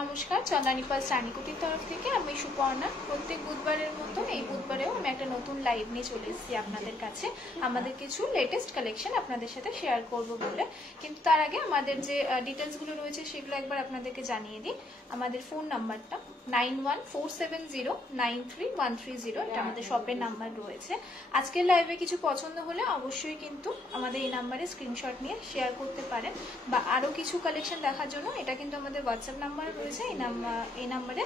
নমস্কার, চন্দানী পালস রানীকুটির তরফ থেকে আমি সুপর্ণা। প্রত্যেক বুধবারের মতো এই বুধবারেও আমি একটা নতুন লাইভ নিয়ে চলে এসেছি আপনাদের কাছে আমাদের কিছু লেটেস্ট কালেকশন আপনাদের সাথে শেয়ার করব বলে। কিন্তু তার আগে আমাদের যে ডিটেলসগুলো রয়েছে সেগুলো একবার আপনাদেরকে জানিয়ে দিই। আমাদের ফোন নাম্বারটা 9147093130, এটা আমাদের শপের নাম্বার রয়েছে। আজকের লাইভে কিছু পছন্দ হলে অবশ্যই কিন্তু আমাদের এই নাম্বারে স্ক্রিনশট নিয়ে শেয়ার করতে পারেন, বা আরও কিছু কালেকশন দেখার জন্য এটা কিন্তু আমাদের হোয়াটসঅ্যাপ নাম্বার রয়েছে। এই নাম্বারে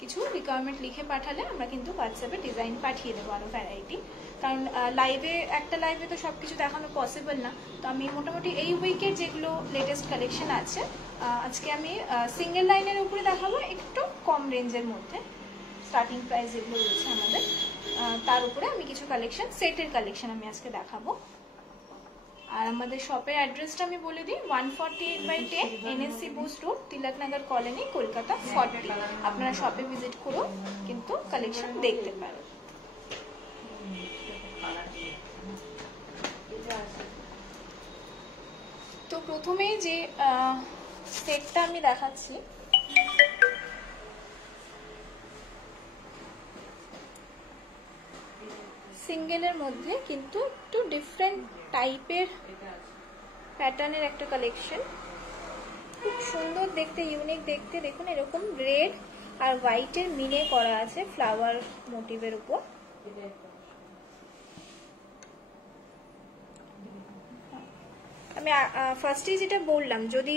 কিছু রিকোয়ারমেন্ট লিখে পাঠালে আমরা কিন্তু হোয়াটসঅ্যাপে ডিজাইন পাঠিয়ে দেবো আরও ভ্যারাইটি, কারণ একটা লাইভে তো সব কিছু দেখানো পসিবল না। তো আমি মোটামুটি এই উইকের যেগুলো লেটেস্ট কালেকশন আছে আজকে আমি সিঙ্গেল লাইনের উপরে দেখাবো, একটু কম রেঞ্জের মধ্যে স্টার্টিং প্রাইস যেগুলো রয়েছে আমাদের, তার উপরে আমি কিছু কালেকশন সেটের কালেকশন আমি আজকে দেখাবো। আর আমাদের শপের অ্যাড্রেসটা আমি বলে দিই, 148/10 NSC Bose road, Tilaknagar colony, Kolkata 40। আপনারা শপে ভিজিট করেও কিন্তু কালেকশন দেখতে পারেন। তো প্রথমেই যে সেটটা আমি দেখাচ্ছি, সিঙ্গেলের মধ্যে কিন্তু একটু ডিফারেন্ট টাইপের প্যাটার্নের একটা কালেকশন, খুব সুন্দর দেখতে, ইউনিক দেখতে। দেখুন এরকম রেড আর হোয়াইটের মিনে করা আছে ফ্লাওয়ার মোটিভের উপর। আমি ফার্স্টেই যেটা বললাম, যদি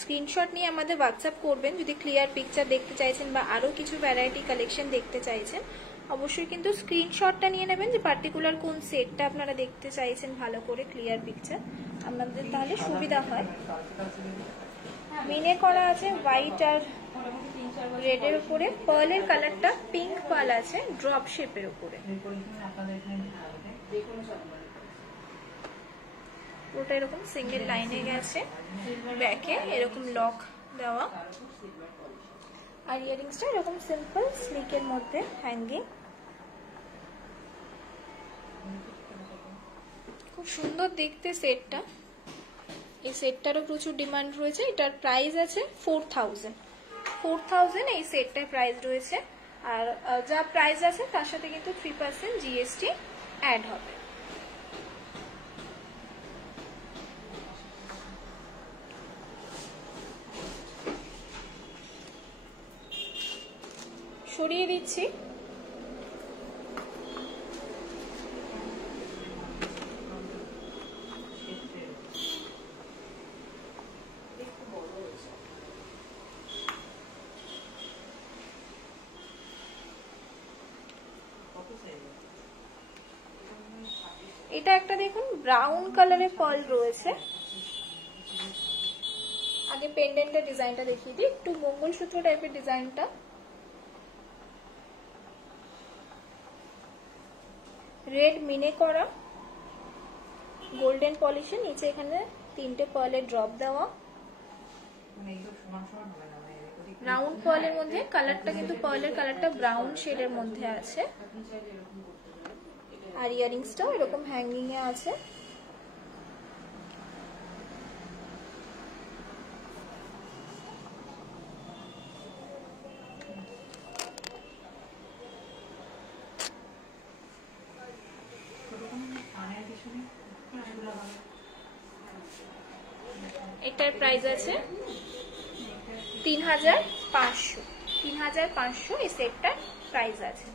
স্ক্রিনশট নিয়ে আমাদের হোয়াটসঅ্যাপ করবেন, যদি ক্লিয়ার পিকচার দেখতে চাইছেন বা আরও কিছু ভ্যারাইটি কালেকশন দেখতে চাইছেন, অবশ্যই কিন্তু স্ক্রিনশটটা নিয়ে নেবেন যে পার্টিকুলার কোন সেটটা আপনারা দেখতে চাইছেন, ভালো করে ক্লিয়ার পিকচার, আপনাদের তাহলে সুবিধা হয়। মিনে করা আছে হোয়াইট আর রেডের উপরে, পার্লের কালারটা পিঙ্ক পার্ল আছে ড্রপ শেপের উপরে। ওটা এরকম সিঙ্গেল লাইনে গেছে, ব্যাকে এরকম লক দেওয়া, আর ইয়ারিংসটা এরকম সিম্পল স্লিকের মধ্যে হ্যাঙ্গিং। খুব সুন্দর দেখতে সেটটা। এই সেটটারও প্রচুর ডিমান্ড রয়েছে। এটার প্রাইস আছে 4000 এই সেটটার প্রাইস রয়েছে। আর যা প্রাইস আছে তার সাথে কিন্তু 3% GST অ্যাড হবে। সরিয়ে দিচ্ছি। এটা একটা দেখুন ব্রাউন কালারের পার্ল রয়েছে। আগে পেন্ডেন্টের ডিজাইনটা দেখিয়ে দিই, একটু মঙ্গলসূত্র টাইপের ডিজাইনটা। রেড মিনে করা, গোল্ডেন পলিশে, নিচে এখানে 3টে পার্লের ড্রপ দেওয়া। রাউন্ড পার্লের মধ্যে কালারটা কিন্তু পার্লের কালারটা ব্রাউন শেডের মধ্যে আছে। আর ইয়ারিংসটাও এরকম হ্যাঙ্গিং এ আছে। এটার প্রাইস আছে 3500 এই সেটটার প্রাইস আছে।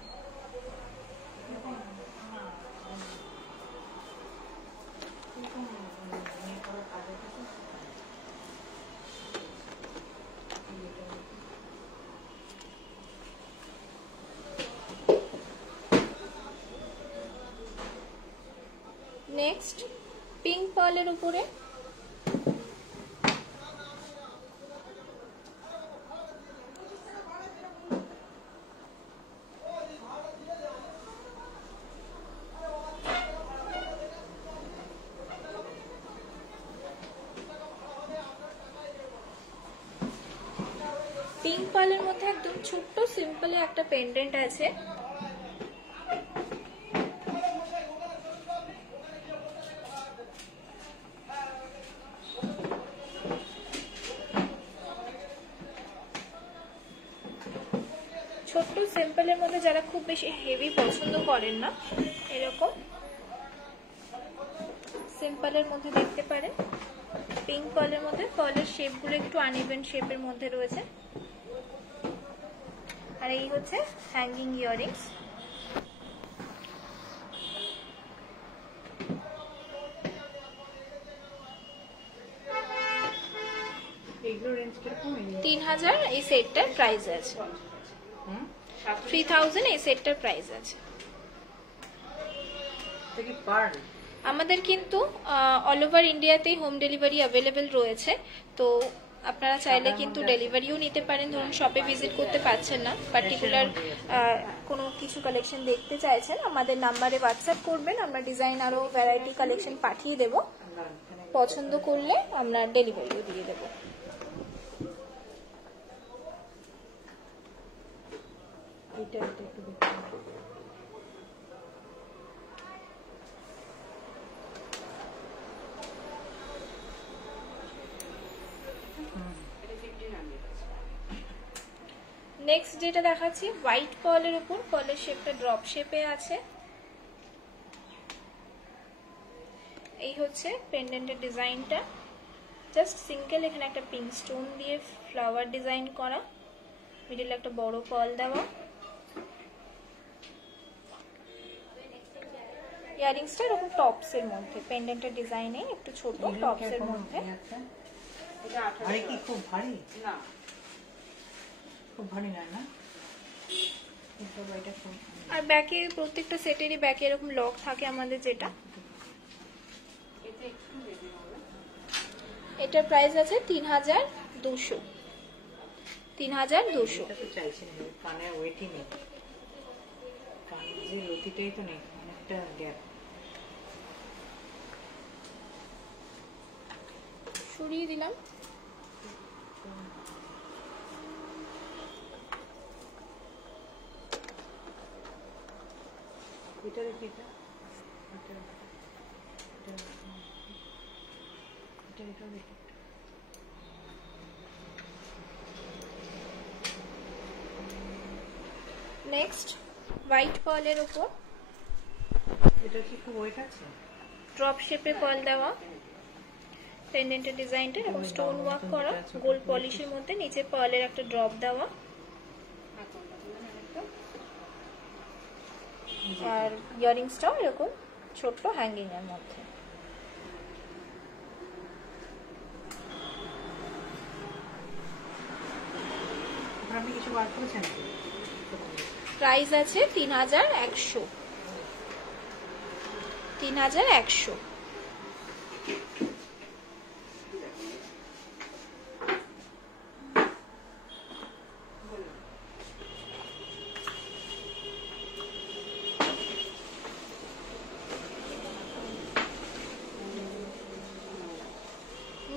নেক্সট পিঙ্ক পার্লের উপরে পিঙ্ক পার্লের মধ্যে একদম ছোট্ট সিম্পল একটা পেন্ডেন্ট আছে। সিম্পলের মধ্যে যারা খুব বেশি হেভি পছন্দ করেন না, এরকম সিম্পলের মধ্যে দেখতে পারেন। পিঙ্ক পার্লের মধ্যে পার্লের শেপগুলো একটু আনইভেন শেপের মধ্যে রয়েছে। আর এই হচ্ছে হ্যাঙ্গিং ইয়াররিংস। এগুলো রেঞ্জ কিরকম? 3000 এই সেটটার প্রাইস আছে। 3000 এই সেটটার প্রাইস আছে। আমাদের কিন্তু অল ওভার ইন্ডিয়াতেই হোম ডেলিভারি অ্যাভেলেবেল রয়েছে। তো আপনারা চাইলে কিন্তু ডেলিভারিও নিতে পারেন। ধরুন শপে ভিজিট করতে পারছেন না, পার্টিকুলার কোনো কিছু কালেকশন দেখতে চাইছেন, আমাদের নাম্বারে হোয়াটসঅ্যাপ করবেন, আমরা ডিজাইন আরও ভ্যারাইটি কালেকশন পাঠিয়ে দেব। পছন্দ করলে আমরা ডেলিভারিও দিয়ে দেবো। এটা একটু দেখতে নেক্সট যেটা দেখাচ্ছি হোয়াইট পার্লের উপর, পার্লের শেপটা ড্রপ শেপে আছে। এই হচ্ছে পেন্ডেন্টের ডিজাইনটা, জাস্ট সিঙ্গেল এখানে একটা পিঙ্ক স্টোন দিয়ে ফ্লাওয়ার ডিজাইন করা, মিডলে একটা বড় পার্ল দেওয়া। ইয়ারিংসটা এরকম টপস এর মধ্যে, পেন্ডেন্টের ডিজাইনে একটু ছোট টপস এর মধ্যে। আরে কি খুব ভারী? না খুব ভারী না, না আর ব্যাকে প্রত্যেকটা সেটেরই ব্যাকে এরকম লক থাকে আমাদের, যেটা এটার প্রাইস আছে 3200। 3200। এটা তো চাইছেন কানে ওয়েটই নেই, কানে যে লতিটাই তো নেই, অনেকটা গ্যাপ। সরিয়ে দিলাম। এটা দেখি, এটা দেখি। নেক্সট হোয়াইট পার্লের উপর, এটা কি খুব ওয়েট আছে? ড্রপ শেপে পার্ল দেওয়া, পেন্ডেন্টের ডিজাইনটা এরকম স্টোন ওয়ার্ক করা, গোল্ড পলিশের মধ্যে নিচে পার্লের একটা ড্রপ দেওয়া। আর ইয়ারিংসটাও এরকম ছোট্ট হ্যাঙ্গিং এর মধ্যে। আপনি কিছু বার করেছেন? প্রাইস আছে 3100। 3100।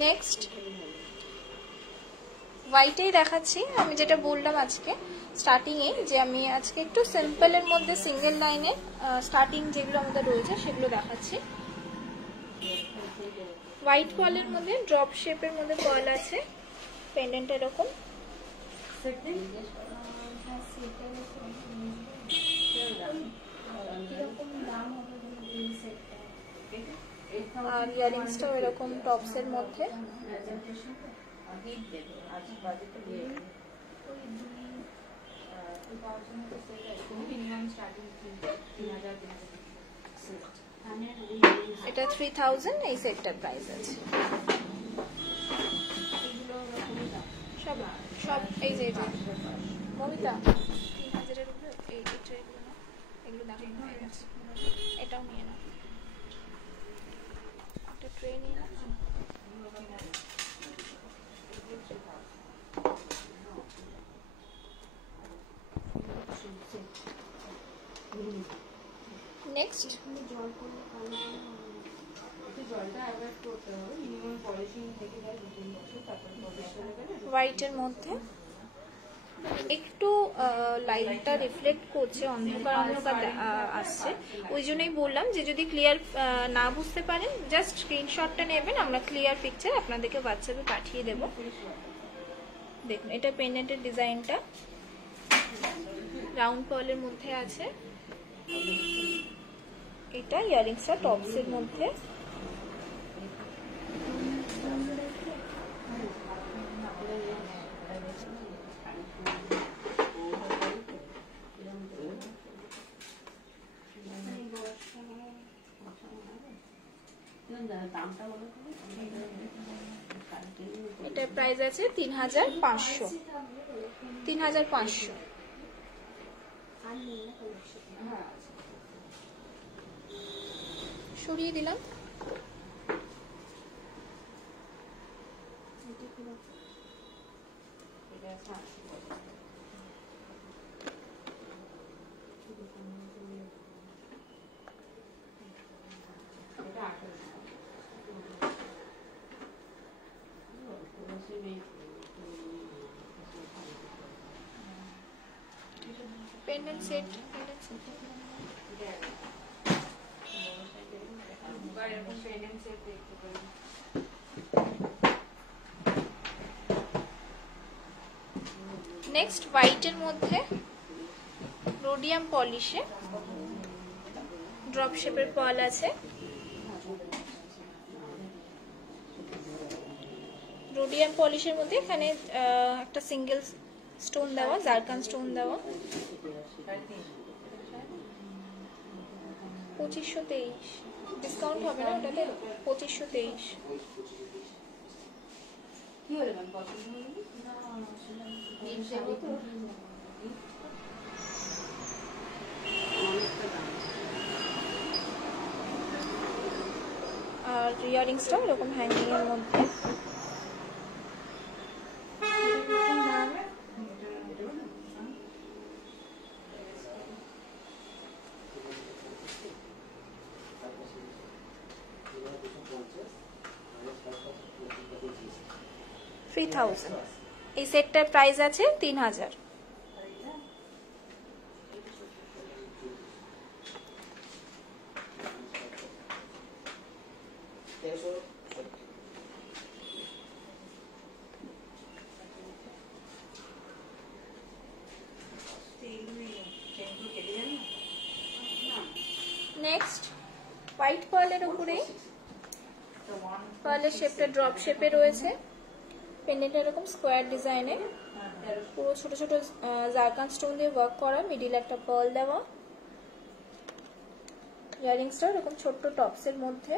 নেক্সট হোয়াইটেই দেখাচ্ছি। আমি যেটা বললাম আজকে স্টার্টিংয়ে, যে আমি আজকে একটু সিম্পলের মধ্যে সিঙ্গেল লাইনে স্টার্টিং যেগুলো আমাদের রয়েছে সেগুলো দেখাচ্ছি। হোয়াইট পার্লের মধ্যে ড্রপ শেপের মধ্যে পার্ল আছে, পেন্ডেন্ট এরকম। আর ইয়ারিংসটাও এরকম টপসের মধ্যে। এটা 3000 এই সেটটার প্রাইস আছে। সব সব এই যে মমিতা 3000 এর উপরে এই ট্রেগুলো না, এগুলো দেখানো হয়ে গেছে। এটাও নিয়ে নাও, একটা ট্রে নিয়ে নাও। নেক্সট হোয়াইটের মধ্যে একটু লাইটটা রিফ্লেক্ট করছে, অন্ধকার অন্ধকার আসছে, ওই জন্যই বললাম যে যদি ক্লিয়ার না বুঝতে পারেন জাস্ট স্ক্রিনশটটা নেবেন, আমরা ক্লিয়ার পিকচার আপনাদেরকে হোয়াটসঅ্যাপে পাঠিয়ে দেব। দেখুন এটা পেন্ডেন্টের ডিজাইনটা, রাউন্ড পার্লের মধ্যে আছে। এটা ইয়ারিংসটা টপসের মধ্যে। এটার প্রাইস আছে 3500। 3500 সরিয়ে দিলাম। পেন্ডেন্ট সেট, নেক্সট হোয়াইটের মধ্যে রোডিয়াম পলিশে ড্রপ শেপের পার্ল আছে। রোডিয়াম পলিশের মধ্যে এখানে একটা সিঙ্গেল স্টোন দেওয়া, জারকান স্টোন দেওয়া। 2523 ডিসকাউন্ট হবে না ওটাতে? 2523। আর ইয়ারিংসটা এরকম হ্যাঙ্গিং এর মধ্যে। এই সেটটার প্রাইস আছে 3000। নেক্সট হোয়াইট পার্লের উপরে পার্লের শেপটা ড্রপ শেপে রয়েছে। পেন্ডেন্টটা এরকম স্কোয়ার ডিজাইনে, পুরো ছোট ছোট জারকান স্টোন দিয়ে ওয়ার্ক করা, মিডিলে একটা পার্ল দেওয়া। ইয়ারিংসটা এরকম ছোট্ট টপসের মধ্যে।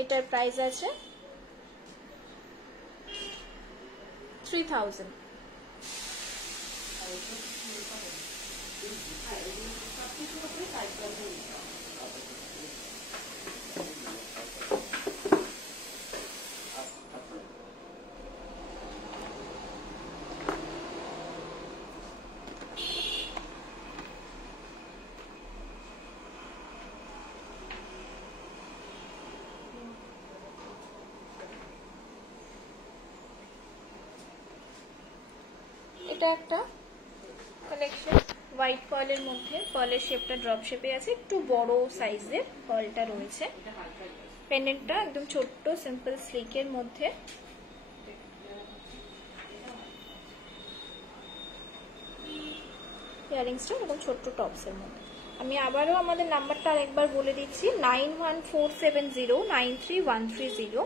এটার প্রাইস আছে 3000। এটা একটা কালেকশন হোয়াইট পার্লের মধ্যে। পার্লের শেপটা ড্রপ শেপে আছে, একটু বড় সাইজের পার্লটা রয়েছে। পেন্ডেন্টটা একদম ছোট্ট সিম্পল স্লিকের মধ্যে। ইয়ারিংসটা এরকম ছোট্ট টপসের মধ্যে। আমি আবারও আমাদের নাম্বারটা আরেকবার বলে দিচ্ছি, 9147093130।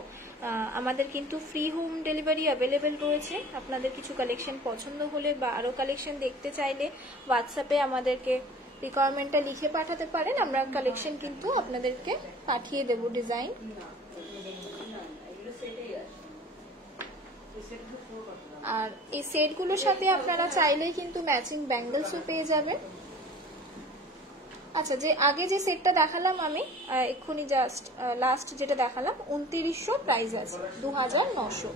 আমাদের কিন্তু ফ্রি হোম ডেলিভারি অ্যাভেলেবেল রয়েছে। আপনাদের কিছু কালেকশন পছন্দ হলে বা আরও কালেকশন দেখতে চাইলে হোয়াটসঅ্যাপে আমাদেরকে রিকোয়ারমেন্টটা লিখে পাঠাতে পারেন। আমরা কালেকশন কিন্তু আপনাদেরকে পাঠিয়ে দেব ডিজাইন। আর এই সেটগুলোর সাথে আপনারা চাইলেই কিন্তু ম্যাচিং ব্যাঙ্গলসও পেয়ে যাবেন। আচ্ছা, যে আগে যে সেটটা দেখালাম আমি এক্ষুনি জাস্ট লাস্ট যেটা দেখালাম 2900 প্রাইস আছে, 2900।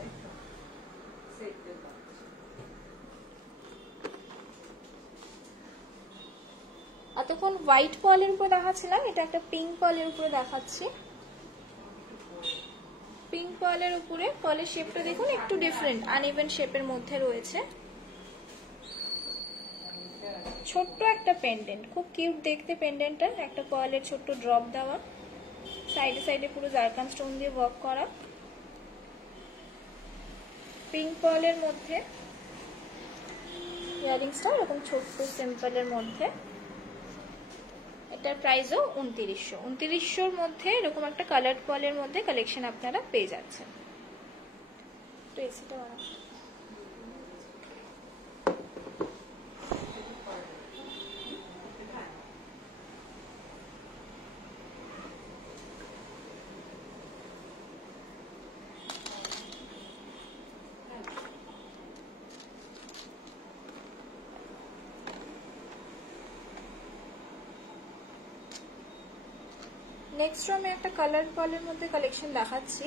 এতক্ষণ হোয়াইট পার্লের উপরে দেখাচ্ছিলাম, এটা একটা পিঙ্ক পার্লের উপরে দেখাচ্ছি। পিঙ্ক পার্লের উপরে পার্লের শেপটা দেখুন একটু ডিফারেন্ট, আনইভেন শেপের মধ্যে রয়েছে। ছোট্ট একটা পেন্ডেন্ট, খুব কিউট দেখতে পেন্ডেন্টটা, একটা পার্লের ছোট্ট ড্রপ দেওয়া। সাইডে সাইডে পুরো জারকান স্টোন দিয়ে ওয়ার্ক করা। পিঙ্ক পার্লের মধ্যে ইয়ারিংসটা এরকম ছোট্ট সিম্পলের মধ্যে। এটার প্রাইসও 2900। 2900-র মধ্যে এরকম একটা কালার পার্লের মধ্যে কালেকশন আপনারা পেয়ে যাচ্ছেন। তো এসিটা নেক্সট আমি একটা কালার পার্লের মধ্যে কালেকশন দেখাচ্ছি।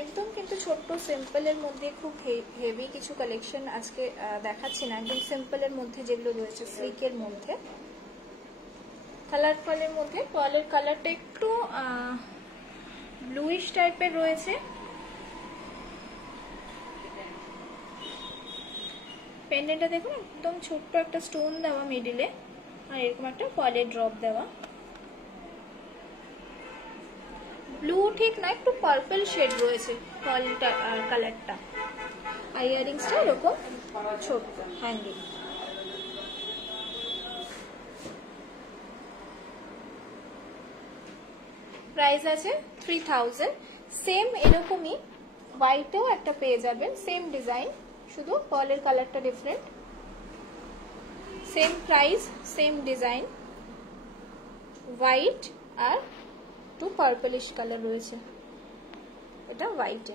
একদম কিন্তু ছোট্ট সিম্পলের মধ্যে, খুব হেভি কিছু কালেকশন আজকে দেখাচ্ছি না, একদম সিম্পলের মধ্যে যেগুলো রয়েছে সিল্কের মধ্যে। কালার পার্লের মধ্যে পার্লের কালারটা একটু ব্লুইশ টাইপের রয়েছে। পেন্ডেন্টটা দেখুন একদম ছোট্ট একটা স্টোন দেওয়া মিডিলে, আর এরকম একটা পার্লের ড্রপ দেওয়া। ব্লু ঠিক না, একটু পার্পল শেড রয়েছে পার্লটা কালারটা। আর ইয়ারিংসটা এরকম ছোট্ট হ্যাঙ্গিং। প্রাইস আছে 3000। সেম এরকমই হোয়াইটেও একটা পেয়ে যাবেন, সেম ডিজাইন, শুধু পার্লের কালারটা different. Same price, same design, white আর একটু পার্পলিশ কালার রয়েছে। এটা হোয়াইটে,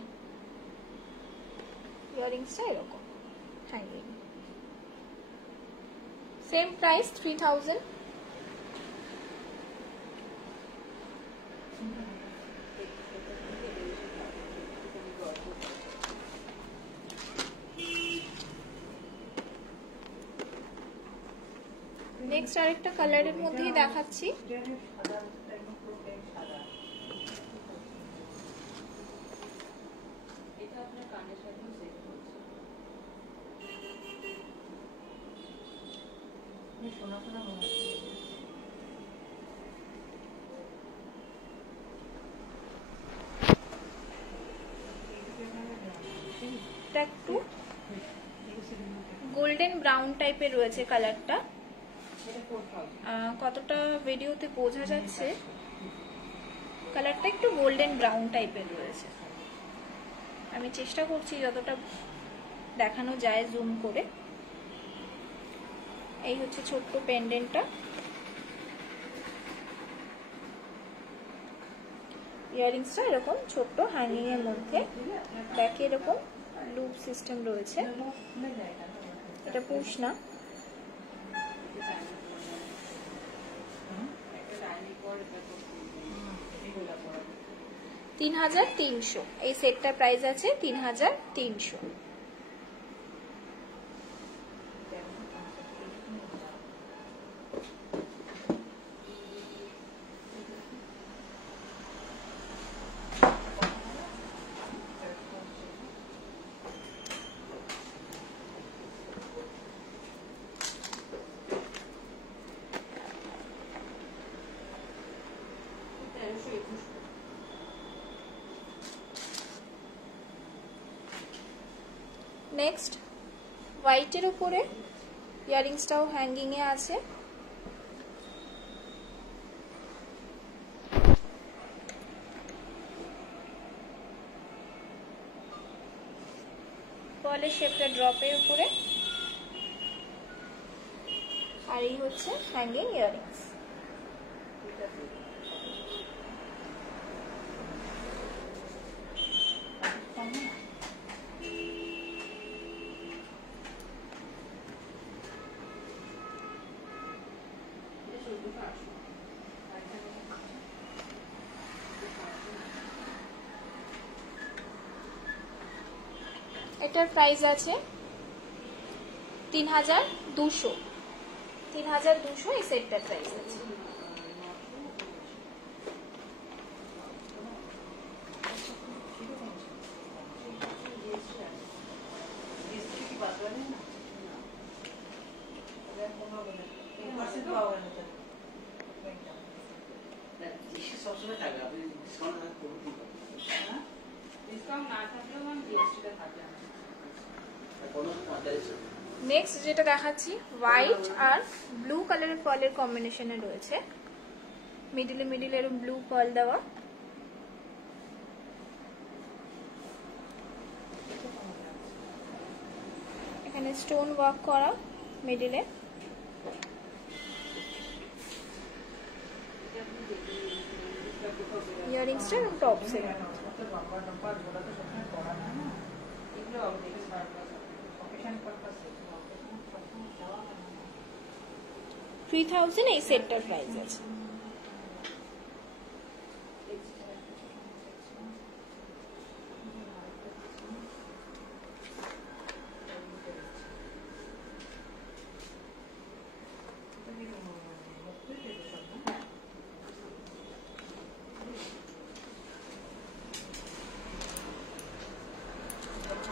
ইয়ারিংসটা এরকম হ্যাঙ্গিং। Same price 3000। নেক্সট আরেকটা কালারের মধ্যেই দেখাচ্ছি। একটু গোল্ডেন ব্রাউন টাইপের রয়েছে কালারটা। কতটা ভিডিওতে বোঝা যাচ্ছে, কালারটা একটু গোল্ডেন ব্রাউন টাইপের রয়েছে। আমি চেষ্টা করছি যতটা দেখানো যায় জুম করে। এই হচ্ছে ছোট্ট পেন্ডেন্টটা। ইয়ারিংসটা এরকম ছোট্ট হ্যাঙ্গিং এর মধ্যে, ব্যাকে এরকম লুপ সিস্টেম রয়েছে। এটা পুশ না। $3300। এই সেটটার প্রাইস আছে 3300। নেক্সট হোয়াইটের উপরে ইয়ারিংসটাও হ্যাঙ্গিং এ আছে। পার্লের শেপটা ড্রপের উপরে, আর এই হচ্ছে হ্যাঙ্গিং ইয়ারিংস। এটার প্রাইস আছে 3200। 3200 এই সেটটার প্রাইস আছে। নেক্সট যেটা দেখাচ্ছি হোয়াইট আর ব্লু কালারের পার্লের কম্বিনেশনে রয়েছে, মিডিলে এরকম ব্লু পার্ল দেওয়া। এখানে স্টোন ওয়ার্ক করা মিডিলে। ইয়ারিংসটা এবং টপসে 3000 এই সেটটার প্রাইস আছে।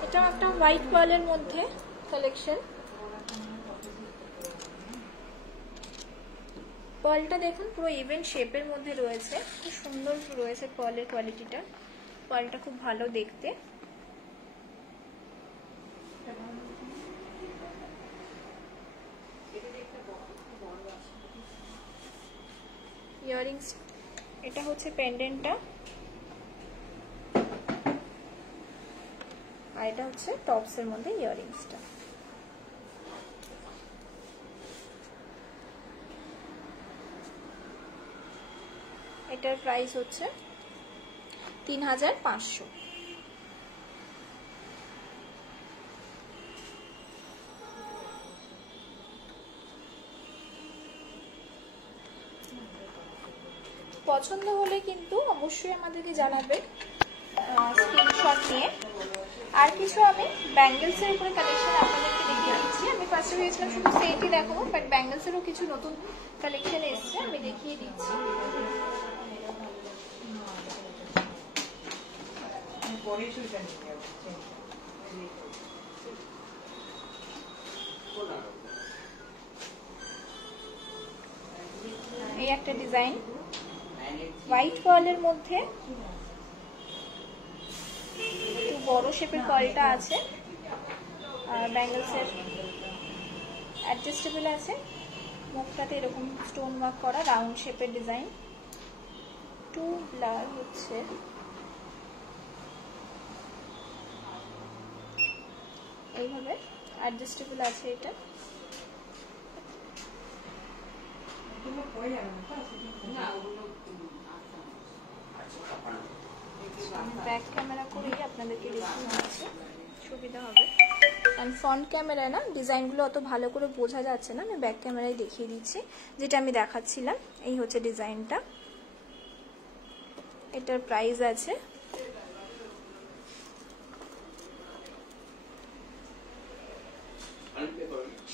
এটা একটা হোয়াইট পার্লের মধ্যে কালেকশন। পার্লটা দেখুন পুরো ইভেন শেপের মধ্যে রয়েছে, খুব সুন্দর রয়েছে পার্লের কোয়ালিটিটা। পার্লটা খুব ভালো দেখতে। ইয়ারিংস, এটা হচ্ছে পেন্ডেন্টটা, আর এটা হচ্ছে টপসের মধ্যে ইয়ারিংসটা। এটার প্রাইস হচ্ছে 3500। পছন্দ হলে কিন্তু অবশ্যই আমাদেরকে জানাবে স্ক্রিনশট নিয়ে। আর কিছু আমি ব্যাঙ্গেলসের উপরে কালেকশন আপনাদেরকে দেখিয়ে দিচ্ছি। আমি ফার্স্টে ভেবেছিলাম শুধু সেটই দেখাবো, বাট ব্যাঙ্গেলসেরও কিছু নতুন কালেকশন এসছে, আমি দেখিয়ে দিচ্ছি। এই একটা ডিজাইন হোয়াইট পার্লের মধ্যে, একটু বড় শেপের পার্লটা আছে, আর ব্যাঙ্গেলসের অ্যাডজাস্টেবল আছে। মুখটাতে এরকম স্টোন ওয়ার্ক করা রাউন্ড শেপের ডিজাইন। টু ব্লার হচ্ছে, এইভাবে অ্যাডজাস্টেবল আছে এটা। আমি ব্যাক ক্যামেরা করেই আপনাদেরকে দেখিয়ে দিচ্ছি, সুবিধা হবে। অ্যান্ড ফ্রন্ট ক্যামেরায় না ডিজাইনগুলো অত ভালো করে বোঝা যাচ্ছে না, আমি ব্যাক ক্যামেরায় দেখিয়ে দিচ্ছি যেটা আমি দেখাচ্ছিলাম। এই হচ্ছে ডিজাইনটা। এটার প্রাইস আছে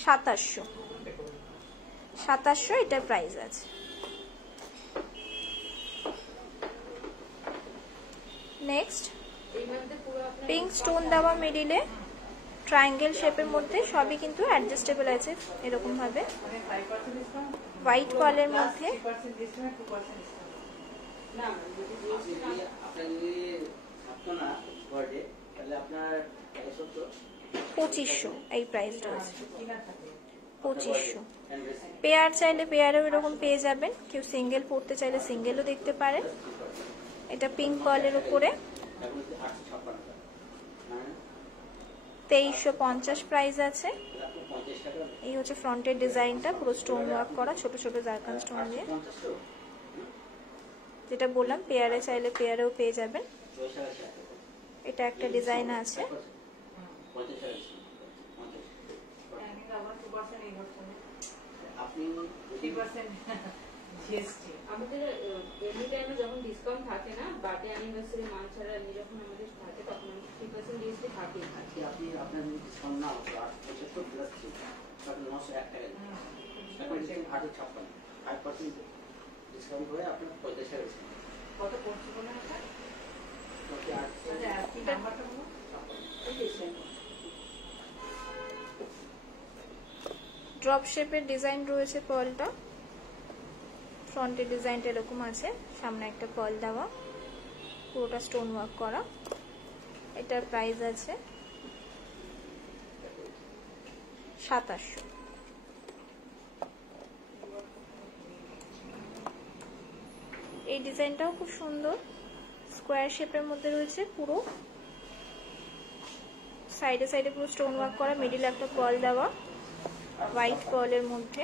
2700। এটার প্রাইস আছে। নেক্সট পিঙ্ক স্টোন দেওয়া মিডিলে ট্রায়াঙ্গেল শেপের মধ্যে, সবই কিন্তু অ্যাডজাস্টেবল আছে এরকম ভাবে। হোয়াইট পার্লের মধ্যে 2500 এই প্রাইসটা আছে। 2500। পেয়ার চাইলে পেয়ারও এরকম পেয়ে যাবেন, কেউ সিঙ্গেল পড়তে চাইলে সিঙ্গেলও দেখতে পারেন। এটা পিঙ্ক পার্লের উপরে 2350 প্রাইস আছে। এই হচ্ছে ফ্রন্টের ডিজাইনটা, পুরো স্টোন ওয়ার্ক করা ছোট ছোট জারকান স্টোন দিয়ে। যেটা বললাম পেয়ারে চাইলে পেয়ারেও পেয়ে যাবেন। এটা একটা ডিজাইন আছে। আমাদের এমনি টাইমে যখন ডিসকাউন্ট থাকে না, বার্থডে অ্যানিভার্সারি মাল ছাড়া এমনি যখন আমাদের থাকে তখন 50% ডিসকাউন্ট থাকে। আপনি আপনার ডিসকাউন্ট না হতো 875 প্লাস 901 টাকা এখন এটা 856 5% ডিসকাউন্ট হয়ে আপনার 50 টাকা কত পড়ছে বলে এটা? ওকে 8 আচ্ছা কি নাম্বারটা বলো? ড্রপ শেপের ডিজাইন রয়েছে পার্লটা। ফ্রন্টের ডিজাইনটা এরকম আছে, সামনে একটা পার্ল দেওয়া। পুরোটা স্টোন ওয়ার্ক করা। এটার প্রাইস আছে 2700। এই ডিজাইনটাও খুব সুন্দর, স্কোয়ার শেপের মধ্যে রয়েছে, পুরো সাইডে সাইডে পুরো স্টোন ওয়ার্ক করা, মিডিলে একটা পার্ল দেওয়া, হোয়াইট পার্লের মধ্যে।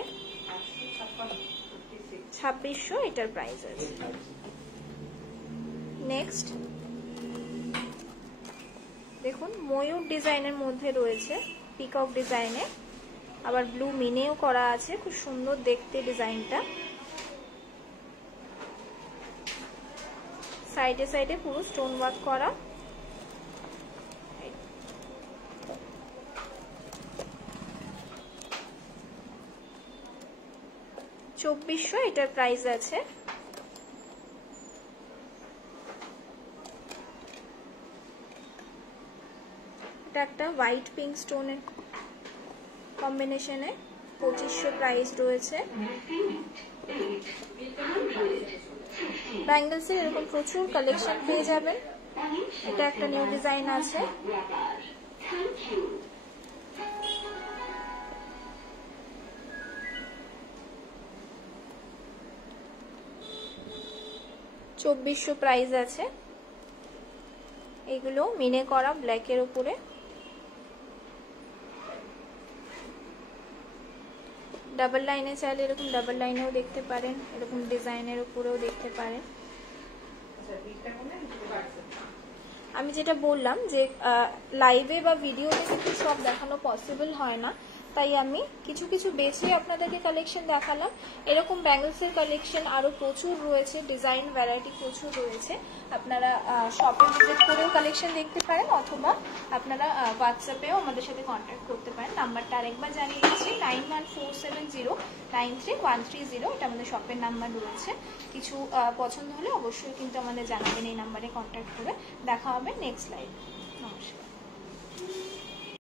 2600 এটার প্রাইস আছে। নেক্সট দেখুন ময়ূর ডিজাইনের মধ্যে রয়েছে, পিকক ডিজাইনে, আবার ব্লু মিনেও করা আছে, খুব সুন্দর দেখতে ডিজাইনটা। সাইডে সাইডে পুরো স্টোন ওয়ার্ক করা। 2400 এটার প্রাইস আছে। এটা একটা হোয়াইট পিঙ্ক স্টোনের কম্বিনেশনে 2500 প্রাইস রয়েছে। ব্যাঙ্গলসের এরকম প্রচুর কালেকশন পেয়ে যাবেন। এটা একটা নিউ ডিজাইন আছে। $2400 প্রাইস আছে। এগুলো মিনে করা ব্ল্যাকের উপরে। ডাবল লাইনে চাইলে এরকম ডাবল লাইনেও দেখতে পারেন, এরকম ডিজাইনের উপরেও দেখতে পারেন। আমি যেটা বললাম যে লাইভে বা ভিডিওতে কিন্তু সব দেখানো পসিবল হয় না, তাই আমি কিছু কিছু বেছে আপনাদেরকে কালেকশন দেখালাম। এরকম ব্যাঙ্গলসের কালেকশন আরো প্রচুর রয়েছে, ডিজাইন ভ্যারাইটি প্রচুর রয়েছে। আপনারা শপে ভিজিট করেও কালেকশন দেখতে পারেন, অথবা আপনারা হোয়াটসঅ্যাপেও আমাদের সাথে কন্ট্যাক্ট করতে পারেন। নাম্বারটা আরেকবার জানিয়ে দিচ্ছি, 9147093130। এটা আমাদের শপের নাম্বার রয়েছে। কিছু পছন্দ হলে অবশ্যই কিন্তু আমাদের জানাবেন এই নাম্বারে কন্ট্যাক্ট করে। দেখা হবে নেক্সট লাইভে।